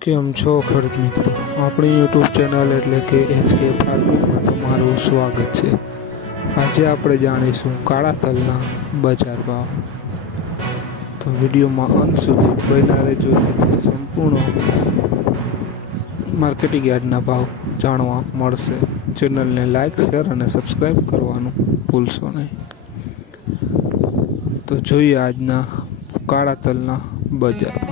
કેમ છો ખેડૂત મિત્રો, આપણી યુટ્યુબ ચેનલ એટલે કે HK ફાર્મિંગમાં તમારું સ્વાગત છે। આજે આપણે જાણીશું કાળા તલના બજાર ભાવ। તો વિડીયોમાં અંત સુધી બન્યા રહેજો જેથી સંપૂર્ણ માર્કેટિંગ યાર્ડના ભાવ જાણવા મળશે। ચેનલને લાઇક, શેર અને સબસ્ક્રાઈબ કરવાનું ભૂલશો નહીં। તો જોઈએ આજના કાળા તલના બજાર ભાવ।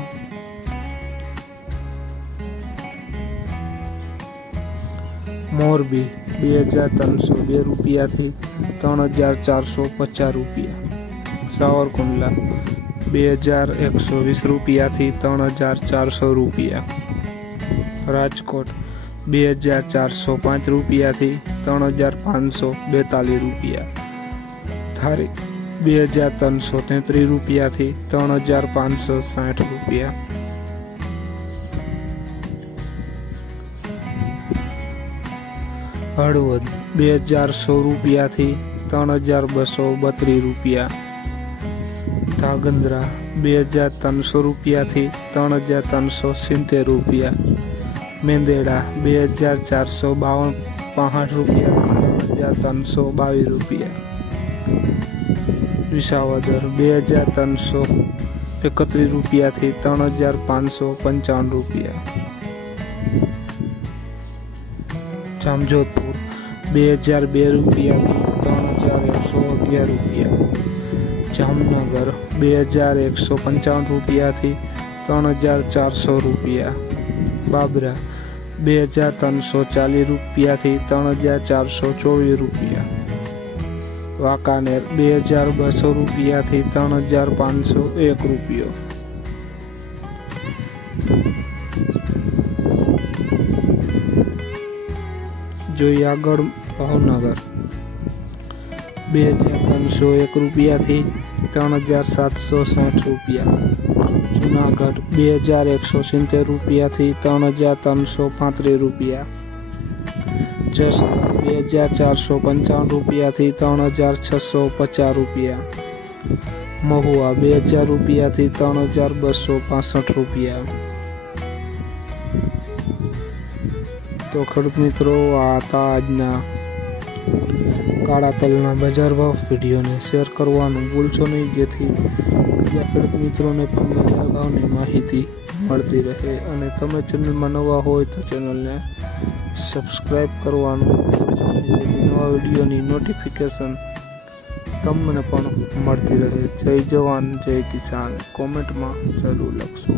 મોરબી 2302 રૂપિયાથી 3450 રૂપિયા। સાવરકુંડલા 2120 રૂપિયાથી 3400 રૂપિયા। રાજકોટ 2405 રૂપિયાથી 3542 રૂપિયા। ધારી 2333 રૂપિયાથી 3560 રૂપિયા। હળવદ 2100 રૂપિયાથી 3232 રૂપિયા। ધાંગધ્રા 2300 રૂપિયાથી 3370 રૂપિયા। મેંદેડા 2452 રૂપિયાથી 3322 રૂપિયા। વિસાવદર 2331 રૂપિયાથી 3555 રૂપિયા। જામજોધપુર 2002 રૂપિયાથી 3111 રૂપિયા। જામનગર 2155 રૂપિયાથી 3400 રૂપિયા। બાબરા 2340 રૂપિયાથી 3424 રૂપિયા। વાંકાનેર 2200 રૂપિયાથી 3501 રૂપિયો। જોઈએ આગળ ભાવનગર 2301 રૂપિયાથી 3760 રૂપિયા। જુનાગઢ 2170 રૂપિયાથી 3335 રૂપિયા। જસદણ 2455 રૂપિયાથી 3650 રૂપિયા। મહુવા 2000 રૂપિયાથી 3265 રૂપિયા। તો ખેડૂત મિત્રો, આ હતા આજના કાળા તલના બજાર ભાવ। વિડીયોને શેર કરવાનું ભૂલશો નહીં જેથી બીજા ખેડૂત મિત્રોને પણ બજાર ભાવની માહિતી મળતી રહે। અને તમે ચેનલમાં નવા હોય તો ચેનલને સબસ્ક્રાઈબ કરવાનું ભૂલશો નહીં જેથી નવા વિડીયોની નોટિફિકેશન તમને પણ મળતી રહે। જય જવાન જય કિસાન કોમેન્ટમાં જરૂર લખશો।